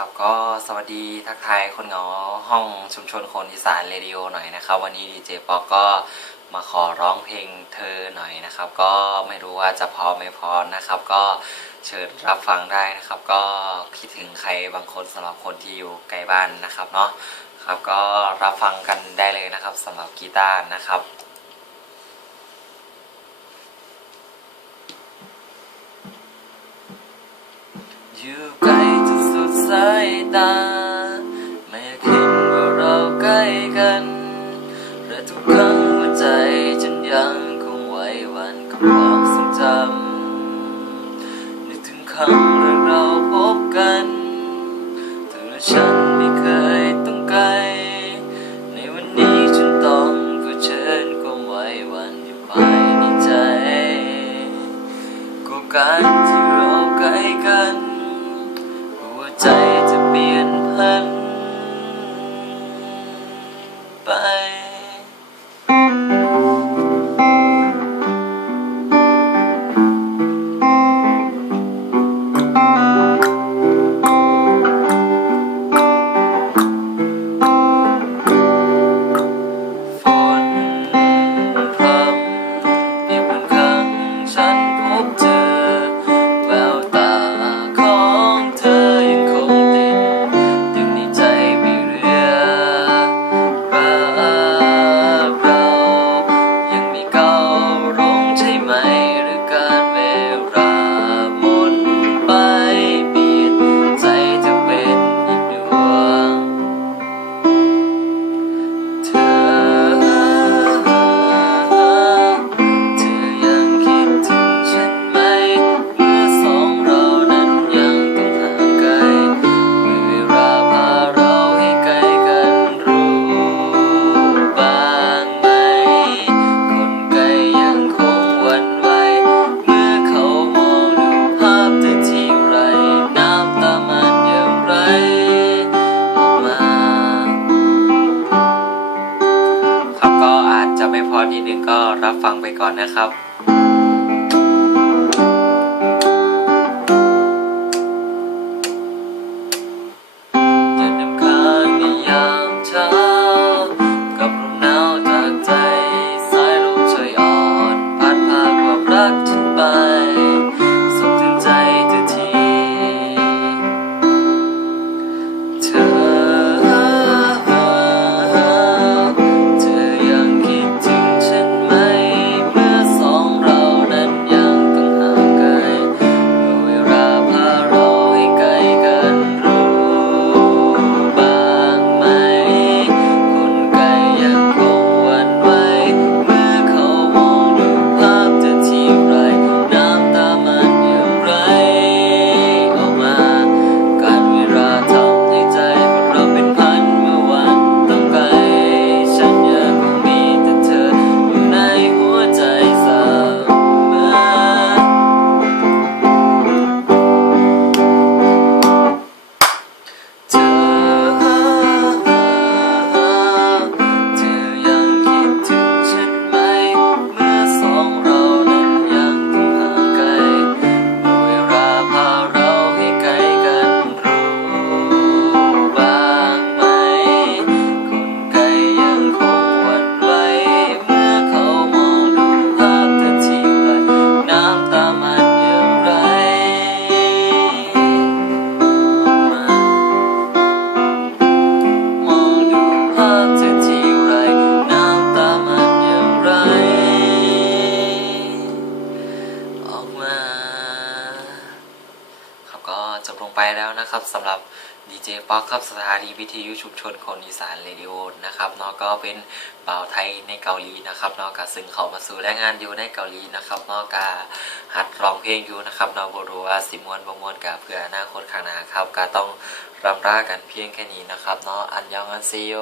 ครับก็สวัสดีทักทายคนเหงาห้องชุมชนคนอีสานเรดิโอหน่อยนะครับ วันนี้ดีเจป๊อกก็มาขอร้องเพลงเธอหน่อยนะครับ ก็ไม่รู้ว่าจะพอไม่พอนะครับ ก็เชิญรับฟังได้นะครับ ก็คิดถึงใครบางคนสำหรับคนที่อยู่ไกลบ้านนะครับเนาะครับก็รับฟังกันได้เลยนะครับสำหรับกีตาร์นะครับอยู่ไกลจน สายตา ไม่คิดว่าเราใกล้กันและทุกครั้งหัวใจฉันยังคงไว้วันกับความทรงจำนึกถึงครั้งแรกเราพบกันเธอและฉันไม่เคยต้องไกล ในวันนี้ฉันต้องเผชิญความไว้วันอยู่ภายในใจก็การที่เราใกล้กัน ที่หนิดนึงก็รับฟังไปก่อนนะครับ ไปแล้วนะครับสำหรับดีเจป๊อกครับสถานีวิทยุชุมชนคนอีสานเรดิโอนะครับเนาะก็เป็นบ่าวไทยในเกาหลีนะครับเนาะก็ซึ่งเขามาสู่แรงงานอยู่ในเกาหลีนะครับเนาะกาหัดร้องเพลงอยู่นะครับเนาะบรัวาสิมวนบมวนกับเพื่อหน้าคนข้างหน้าครับก็ต้องรำลากันเพียงแค่นี้นะครับเนาะอันยองอันซีโย